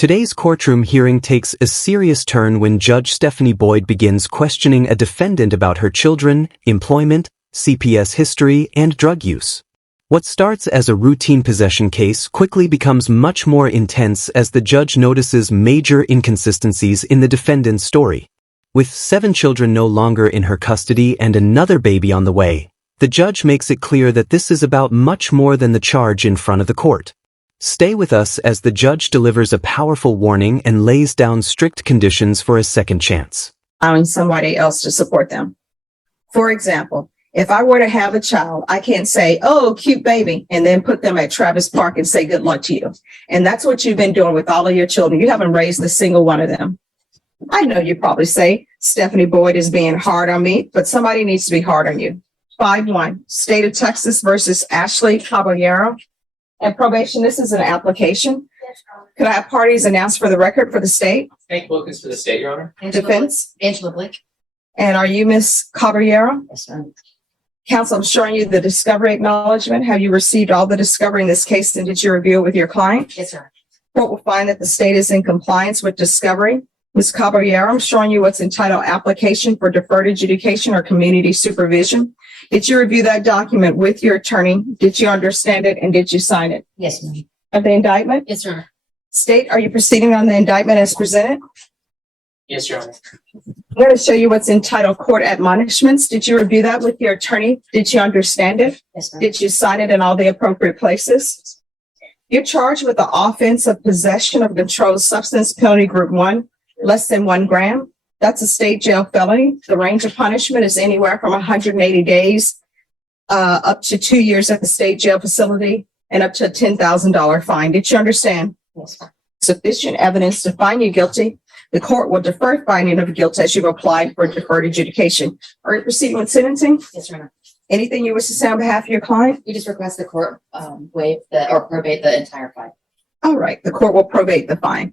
Today's courtroom hearing takes a serious turn when Judge Stephanie Boyd begins questioning a defendant about her children, employment, CPS history, and drug use. What starts as a routine possession case quickly becomes much more intense as the judge notices major inconsistencies in the defendant's story. With 7 children no longer in her custody and another baby on the way, the judge makes it clear that this is about much more than the charge in front of the court. Stay with us as the judge delivers a powerful warning and lays down strict conditions for a second chance. Allowing somebody else to support them. For example, if I were to have a child, I can't say, "Oh, cute baby," and then put them at Travis Park and say, "Good luck to you." And that's what you've been doing with all of your children. You haven't raised a single one of them. I know you probably say, "Stephanie Boyd is being hard on me," but somebody needs to be hard on you. 5-1, State of Texas versus Ashley Caballero. And probation, this is an application. Could I have parties announced for the record for the state? Hank Wilkins for the state, Your Honor. Defense? Angela Blake. And are you Miss Caballero? Yes, ma'am. Counsel, I'm showing you the discovery acknowledgement. Have you received all the discovery in this case, and did you review it with your client? Yes, sir. Court will find that the state is in compliance with discovery. Ms. Caballero, I'm showing you what's entitled application for deferred adjudication or community supervision. Did you review that document with your attorney? Did you understand it, and did you sign it? Yes, ma'am. Of the indictment? Yes, sir. State, are you proceeding on the indictment as presented? Yes, Your Honor. I'm going to show you what's entitled court admonishments. Did you review that with your attorney? Did you understand it? Yes, ma'am. Did you sign it in all the appropriate places? You're charged with the offense of possession of controlled substance, penalty group 1, less than 1 gram. That's a state jail felony. The range of punishment is anywhere from 180 days up to 2 years at the state jail facility and up to a $10,000 fine. Did you understand? Yes, ma'am. Sufficient evidence to find you guilty. The court will defer finding of guilt as you've applied for deferred adjudication. Are you proceeding with sentencing? Yes, sir. Anything you wish to say on behalf of your client? You just request the court waive or probate the entire fine. All right, the court will probate the fine.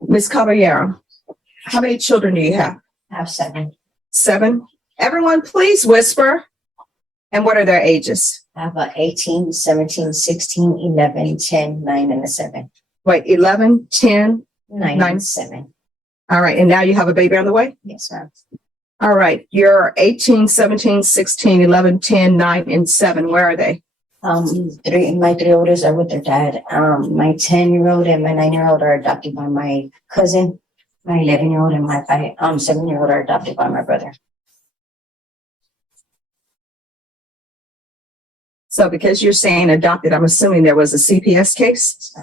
Ms. Caballero, how many children do you have? I have 7. 7? Everyone, please whisper. And what are their ages? I have 18, 17, 16, 11, 10, 9, and a 7. Wait, 11, 10, 9, 9. and 7. All right, and now you have a baby on the way? Yes, ma'am. All right, you're 18, 17, 16, 11, 10, 9, and 7. Where are they? My 3 oldest are with their dad. My 10-year-old and my 9-year-old are adopted by my cousin. My 11-year-old and my 7-year-old are adopted by my brother. So because you're saying adopted, I'm assuming there was a CPS case?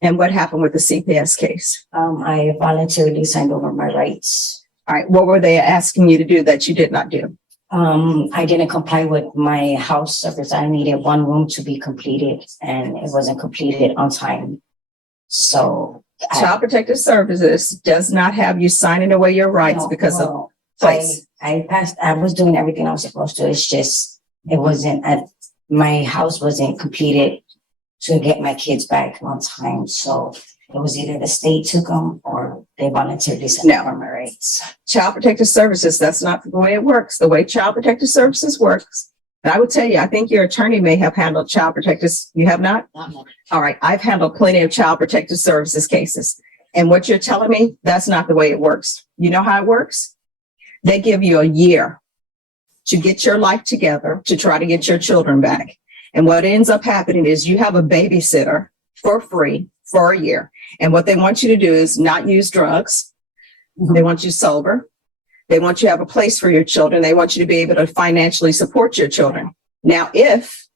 And what happened with the CPS case? I voluntarily signed over my rights. All right, what were they asking you to do that you did not do? I didn't comply with my house service. I needed 1 room to be completed and it wasn't completed on time. So Child Protective Services does not have you signing away your rights because of place. I was doing everything I was supposed to. It's just, it wasn't my house wasn't completed to get my kids back on time. So it was either the state took them or they voluntarily sent No. over my rights. Child Protective Services, that's not the way it works. The way Child Protective Services works, and I would tell you, I think your attorney may have handled Child Protective. You have not? Not All right, I've handled plenty of Child Protective Services cases. And what you're telling me, that's not the way it works. You know how it works? They give you a year to get your life together to try to get your children back. And what ends up happening is you have a babysitter for free for a year. And what they want you to do is not use drugs. They want you sober. They want you to have a place for your children. They want you to be able to financially support your children. Now, if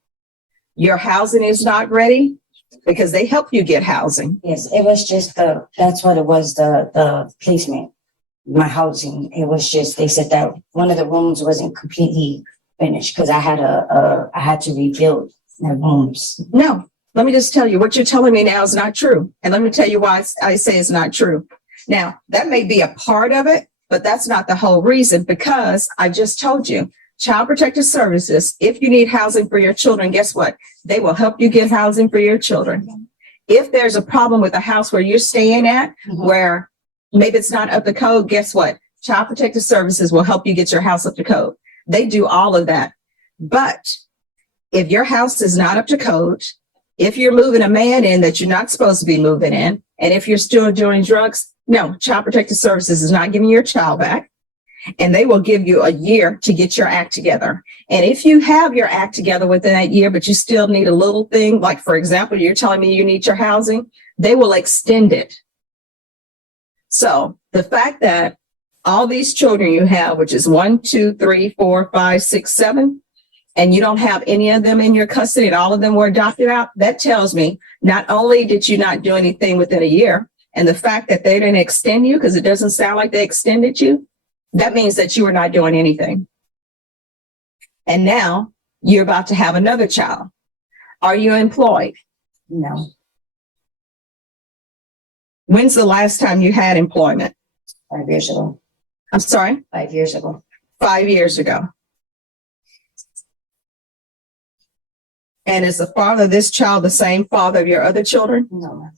your housing is not ready, because they help you get housing. Yes, it was just that's what it was, the placement, my housing. It was just, they said that one of the rooms wasn't completely finished because I had to rebuild my rooms. No, let me just tell you, what you're telling me now is not true. And let me tell you why I say it's not true. Now, that may be a part of it, but that's not the whole reason, because I just told you, Child Protective Services, if you need housing for your children, guess what? They will help you get housing for your children. If there's a problem with the house where you're staying at, where maybe it's not up to code, guess what? Child Protective Services will help you get your house up to code. They do all of that. But if your house is not up to code, If you're moving a man in that you're not supposed to be moving in, and if you're still doing drugs, no, Child Protective Services is not giving your child back. And they will give you a year to get your act together. And if you have your act together within that year, but you still need a little thing, like for example, you're telling me you need your housing, they will extend it. So the fact that all these children you have, which is 1, 2, 3, 4, 5, 6, 7, and you don't have any of them in your custody and all of them were adopted out, that tells me not only did you not do anything within a year, and the fact that they didn't extend you, because it doesn't sound like they extended you, that means that you were not doing anything. And now you're about to have another child. Are you employed? No, When's the last time you had employment? 5 years ago. I'm sorry, 5 years ago. 5 years ago. And is the father of this child the same father of your other children? No,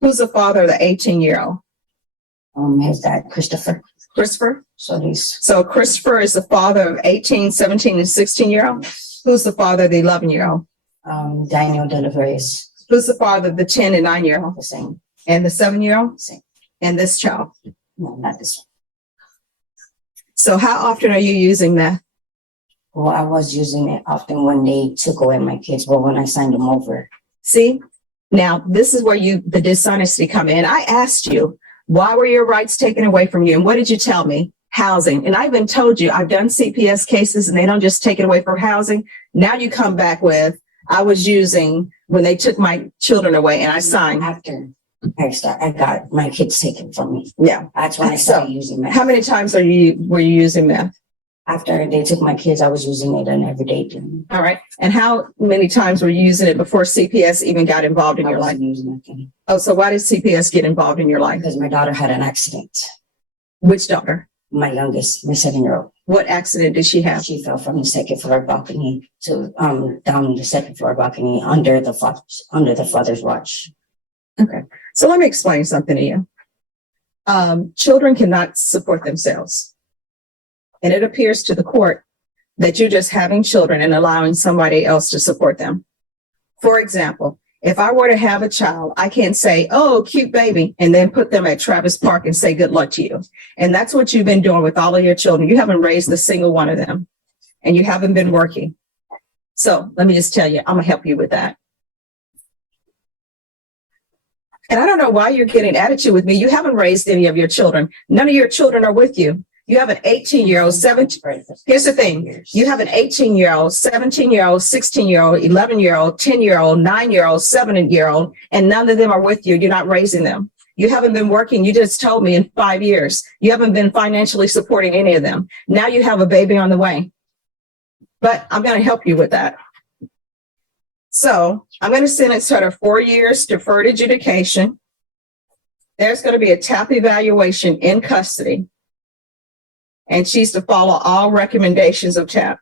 Who's the father of the 18-year-old? his dad, Christopher. Christopher? So he's So Christopher is the father of 18, 17, and 16-year-old? Who's the father of the 11-year-old? Daniel Delaveres, Who's the father of the 10 and 9-year-old? the same. And the 7-year-old? Same. And this child? No, not this one. So how often are you using meth? Well, I was using it often when they took away my kids, but when I signed them over, See? Now, this is where the dishonesty come in. I asked you, why were your rights taken away from you? And what did you tell me? Housing. And I even told you, I've done CPS cases and they don't just take it away from housing. Now you come back with, I was using when they took my children away and I signed. after I got my kids taken from me. Yeah. That's when I started using meth. How many times were you using meth? After they took my kids, I was using it on every day. All right. And how many times were you using it before CPS even got involved in I your life? wasn't using it Oh, so why did CPS get involved in your life? because my daughter had an accident. Which daughter? My youngest, my 7-year-old, What accident did she have? she fell from the second floor balcony to down the second floor balcony under the father's watch. Okay. So let me explain something to you. Children cannot support themselves. And it appears to the court that you're just having children and allowing somebody else to support them. For example, if I were to have a child, I can't say, oh, cute baby, and then put them at Travis Park and say, good luck to you. And that's what you've been doing with all of your children. You haven't raised a single one of them and you haven't been working. So let me just tell you, I'm gonna help you with that. And I don't know why you're getting attitude with me. You haven't raised any of your children. None of your children are with you. You have an 18-year-old, 17. Here's the thing. You have an 18-year-old, 17-year-old, 16-year-old, 11-year-old, 10-year-old, 9-year-old, 7-year-old, and none of them are with you. You're not raising them. You haven't been working. You just told me in 5 years. You haven't been financially supporting any of them. Now you have a baby on the way. But I'm going to help you with that. So I'm going to sentence her to 4 years deferred adjudication. There's going to be a TAP evaluation in custody. And she's to follow all recommendations of TAP.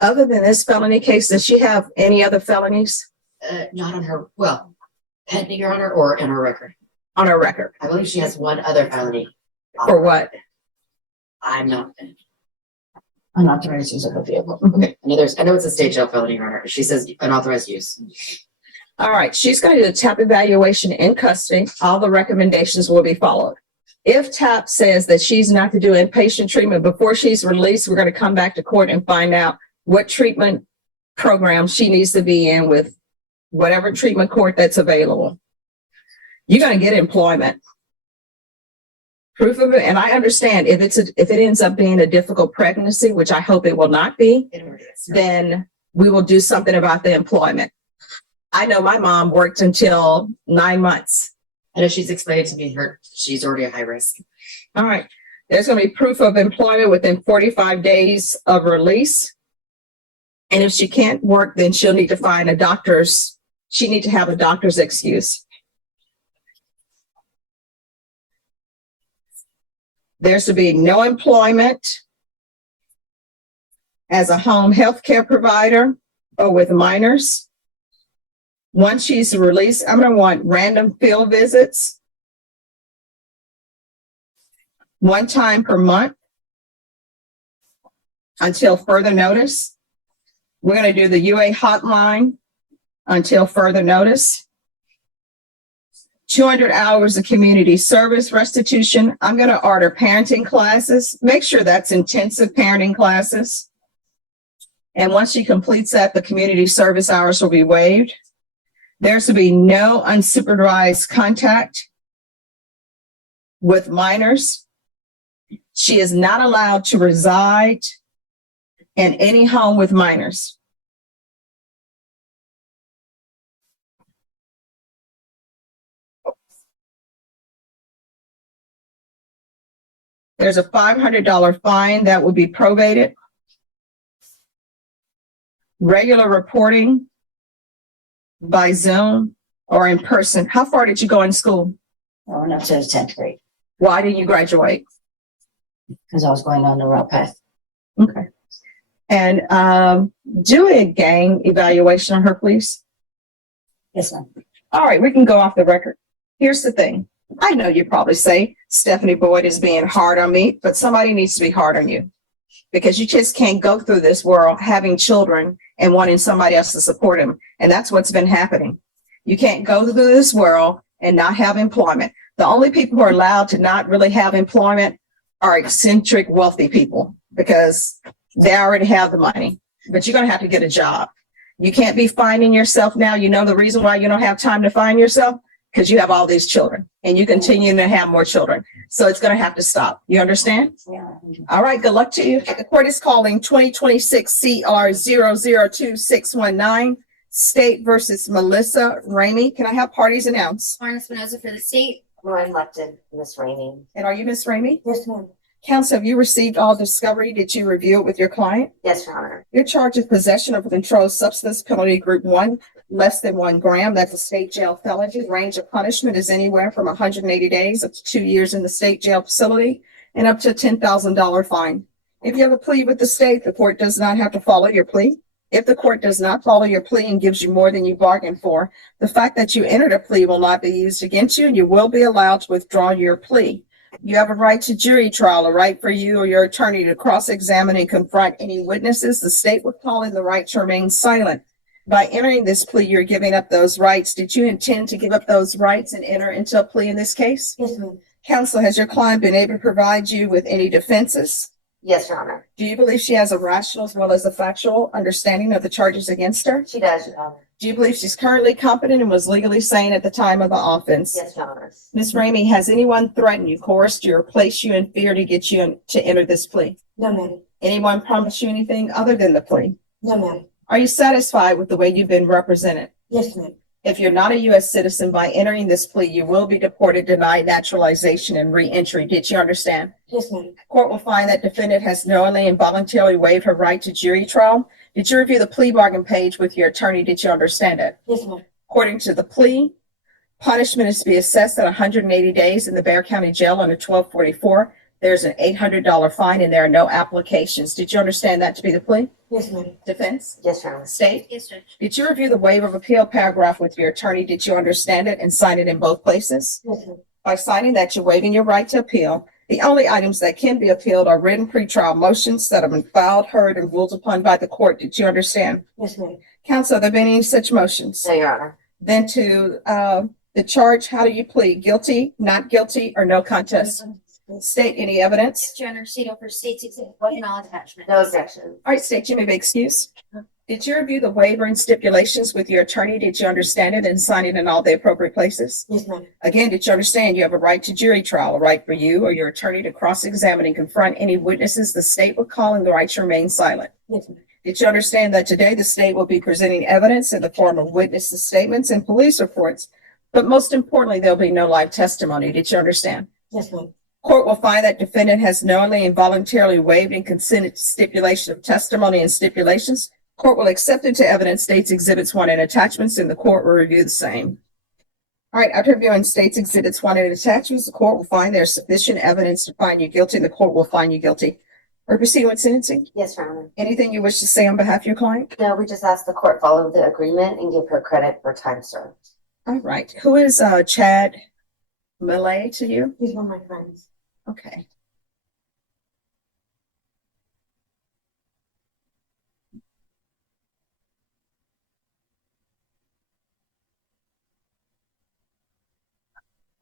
Other than this felony case, does she have any other felonies Not on her, well, pending, Your Honor, or in her record. on her record? I believe she has one other felony. For what? I'm not. Unauthorized use of a vehicle. Okay, I know it's a state jail felony, Your Honor. She says unauthorized use. All right, she's going to do the TAP evaluation in custody. All the recommendations will be followed. If TAP says that she's not to do inpatient treatment before she's released, we're going to come back to court and find out what treatment program she needs to be in with whatever treatment court that's available. You're going to get employment. Proof of it, and I understand if it ends up being a difficult pregnancy, which I hope it will not be, then we will do something about the employment. I know my mom worked until 9 months. And if she's explained to me, she's already a high risk. All right. There's going to be proof of employment within 45 days of release. And if she can't work, then she'll need to find she need to have a doctor's excuse. There's to be no employment as a home health care provider or with minors. Once she's released, I'm going to want random field visits 1 time per month until further notice. We're going to do the UA hotline until further notice. 200 hours of community service restitution. I'm going to order parenting classes. Make sure that's intensive parenting classes. And once she completes that, the community service hours will be waived. There's to be no unsupervised contact with minors. She is not allowed to reside in any home with minors. There's a $500 fine that will be probated. Regular reporting by Zoom or in person. How far did you go in school? I went up to the 10th grade Why didn't you graduate? because I was going on the route path. Okay. And do a gang evaluation on her, please. Yes, ma'am. All right, we can go off the record. Here's the thing. I know you probably say Stephanie Boyd is being hard on me, but somebody needs to be hard on you because you just can't go through this world having children and wanting somebody else to support them. And that's what's been happening. You can't go through this world and not have employment. The only people who are allowed to not really have employment are eccentric, wealthy people because they already have the money, but you're going to have to get a job. You can't be finding yourself now. You know the reason why you don't have time to find yourself? Because you have all these children and you continue to have more children. So it's going to have to stop. You understand? Yeah. All right. Good luck to you. The court is calling 2026 CR 002619 State versus Melissa Ramey. Can I have parties announced? Martin Espinoza for the state. Lauren Lupton, Miss Rainey. And are you Miss Ramey? Yes, ma'am. Counsel, have you received all discovery? Did you review it with your client? Yes, Your Honor. You're charged with possession of a controlled substance, penalty group 1, less than 1 gram. That's a state jail felony. Range of punishment is anywhere from 180 days up to 2 years in the state jail facility and up to a $10,000 fine. If you have a plea with the state, the court does not have to follow your plea. If the court does not follow your plea and gives you more than you bargained for, the fact that you entered a plea will not be used against you and you will be allowed to withdraw your plea. You have a right to jury trial, a right for you or your attorney to cross-examine and confront any witnesses. The state would call in the right to remain silent. By entering this plea, you're giving up those rights. Did you intend to give up those rights and enter into a plea in this case? Yes, ma'am. Counsel, has your client been able to provide you with any defenses? Yes, Your Honor. Do you believe she has a rational as well as a factual understanding of the charges against her? She does, Your Honor. Do you believe she's currently competent and was legally sane at the time of the offense? Yes, Your Honor. Ms. Ramey, has anyone threatened you, coerced you, or placed you in fear to get you to enter this plea? No, ma'am. Anyone promised you anything other than the plea? No, ma'am. Are you satisfied with the way you've been represented? Yes, ma'am. If you're not a U.S. citizen, by entering this plea, you will be deported, denied naturalization, and re-entry. Did you understand? Yes, ma'am. Court will find that defendant has knowingly and voluntarily waived her right to jury trial. Did you review the plea bargain page with your attorney? Did you understand it? Yes, ma'am. According to the plea, punishment is to be assessed at 180 days in the Bexar County Jail under 1244. There's an $800 fine and there are no applications. Did you understand that to be the plea? Yes, ma'am. Defense? Yes, Your Honor. State? Yes, Judge. Did you review the waiver of appeal paragraph with your attorney? Did you understand it and sign it in both places? Yes, ma'am. By signing that, you're waiving your right to appeal. The only items that can be appealed are written pretrial motions that have been filed, heard, and ruled upon by the court. Did you understand? Yes, ma'am. Counsel, have there been any such motions? No, Your Honor. Then to the charge, how do you plead? Guilty, not guilty, or no contest? State any evidence. Yes, Your Honor. State for state's exhibit 1 and all attachments. No objection. All right, state, you may be excused. Did you review the waiver and stipulations with your attorney? Did you understand it and sign it in all the appropriate places? Yes, ma'am. Again, did you understand you have a right to jury trial, a right for you or your attorney to cross-examine and confront any witnesses the state would call in the right to remain silent? Yes, ma'am. Did you understand that today the state will be presenting evidence in the form of witnesses' statements and police reports? But most importantly, there'll be no live testimony. Did you understand? Yes, ma'am. Court will find that defendant has knowingly and voluntarily waived and consented to stipulation of testimony and stipulations. Court will accept into evidence states exhibits 1 and attachments, and the court will review the same. All right, after reviewing states exhibits 1 and attachments, the court will find there's sufficient evidence to find you guilty, and the court will find you guilty. We're proceeding with sentencing. Yes, Your Honor. Anything you wish to say on behalf of your client? No, we just asked the court follow the agreement and give her credit for time served. All right. Who is Chad Millay to you? He's one of my friends. Okay.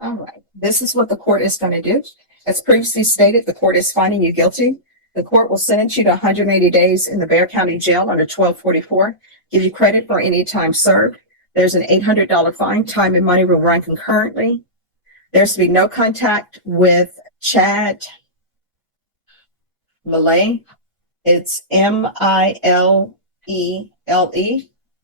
All right, this is what the court is going to do. As previously stated, the court is finding you guilty. The court will sentence you to 180 days in the Bexar County Jail under 1244, give you credit for any time served. There's an $800 fine. Time and money will run concurrently. There's to be no contact with Chad Millay. It's Milele.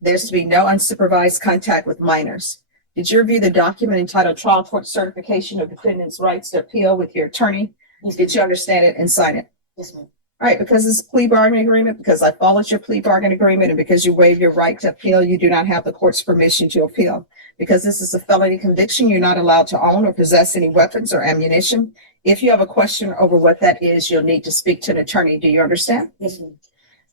There's to be no unsupervised contact with minors. Did you review the document entitled Trial Court Certification of Defendant's Rights to Appeal with your attorney? Did you understand it and sign it? Yes, ma'am. All right, because it's a plea bargaining agreement, because I followed your plea bargaining agreement, and because you waive your right to appeal, you do not have the court's permission to appeal. Because this is a felony conviction, you're not allowed to own or possess any weapons or ammunition. If you have a question over what that is, you'll need to speak to an attorney. Do you understand? Yes, ma'am.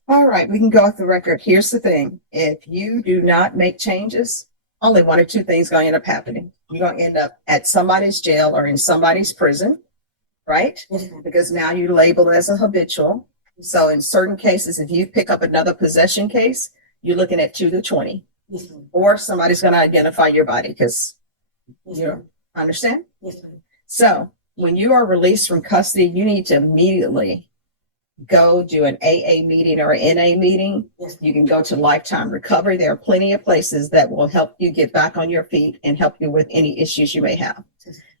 All right, we can go off the record. Here's the thing. If you do not make changes, only one or two things going to end up happening. You're going to end up at somebody's jail or in somebody's prison, right? Yes, ma'am. Because now you're labeled as a habitual. So in certain cases, if you pick up another possession case, you're looking at 2 to 20. Yes, ma'am. Or somebody's going to identify your body because Yes, you ma'am. understand? Yes, ma'am. So when you are released from custody, you need to immediately go do an AA meeting or an NA meeting. Yes, You can go to Lifetime Recovery. There are plenty of places that will help you get back on your feet and help you with any issues you may have.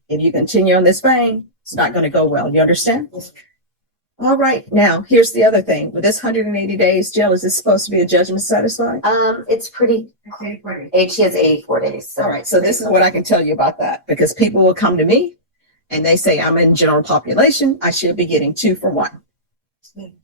If you continue on this vein, it's not going to go well. You understand? Yes. All right. Now, here's the other thing. With this 180 days jail, is this supposed to be a judgment satisfied? It's pretty, she has 84 days. All right. So this is what I can tell you about that, because people will come to me and they say, I'm in general population. I should be getting 2 for 1.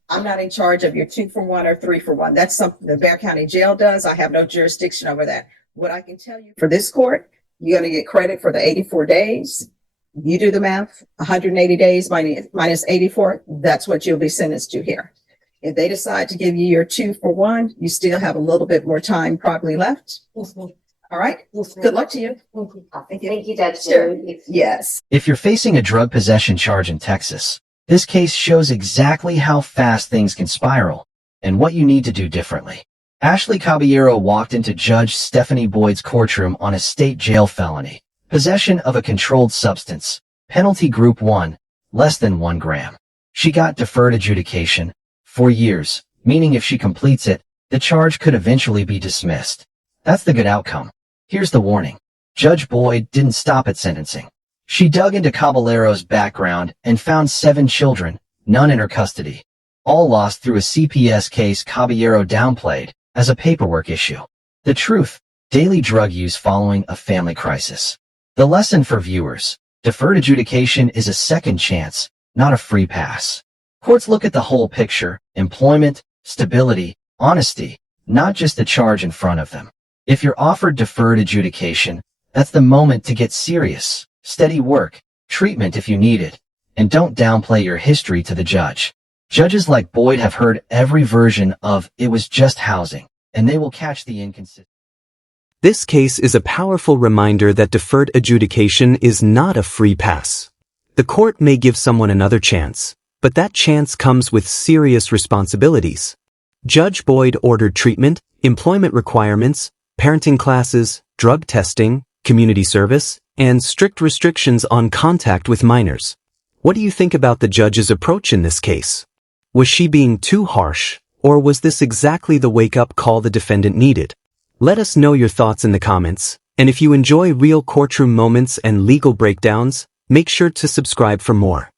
I'm not in charge of your 2 for 1 or 3 for 1. That's something the Bexar County Jail does. I have no jurisdiction over that. What I can tell you for this court, you're going to get credit for the 84 days. You do the math, 180 days minus 84. That's what you'll be sentenced to here. If they decide to give you your 2 for 1, you still have a little bit more time probably left. Yes, ma'am. All right. Yes, ma'am. Good luck to you. Thank you. Thank you, Judge. Sure. Yes. If you're facing a drug possession charge in Texas, this case shows exactly how fast things can spiral and what you need to do differently. Ashley Caballero walked into Judge Stephanie Boyd's courtroom on a state jail felony, possession of a controlled substance, penalty group 1, less than 1 gram. She got deferred adjudication, 4 years, meaning if she completes it, the charge could eventually be dismissed. That's the good outcome. Here's the warning. Judge Boyd didn't stop at sentencing. She dug into Caballero's background and found 7 children, none in her custody, all lost through a CPS case Caballero downplayed as a paperwork issue. The truth, daily drug use following a family crisis. The lesson for viewers, deferred adjudication is a second chance, not a free pass. Courts look at the whole picture, employment, stability, honesty, not just the charge in front of them. If you're offered deferred adjudication, that's the moment to get serious. Steady work, treatment if you need it, and don't downplay your history to the judge. Judges like Boyd have heard every version of "it was just housing," and they will catch the inconsistency. This case is a powerful reminder that deferred adjudication is not a free pass. The court may give someone another chance, but that chance comes with serious responsibilities. Judge Boyd ordered treatment, employment requirements, parenting classes, drug testing, community service, and strict restrictions on contact with minors. What do you think about the judge's approach in this case? Was she being too harsh, or was this exactly the wake-up call the defendant needed? Let us know your thoughts in the comments, and if you enjoy real courtroom moments and legal breakdowns, make sure to subscribe for more.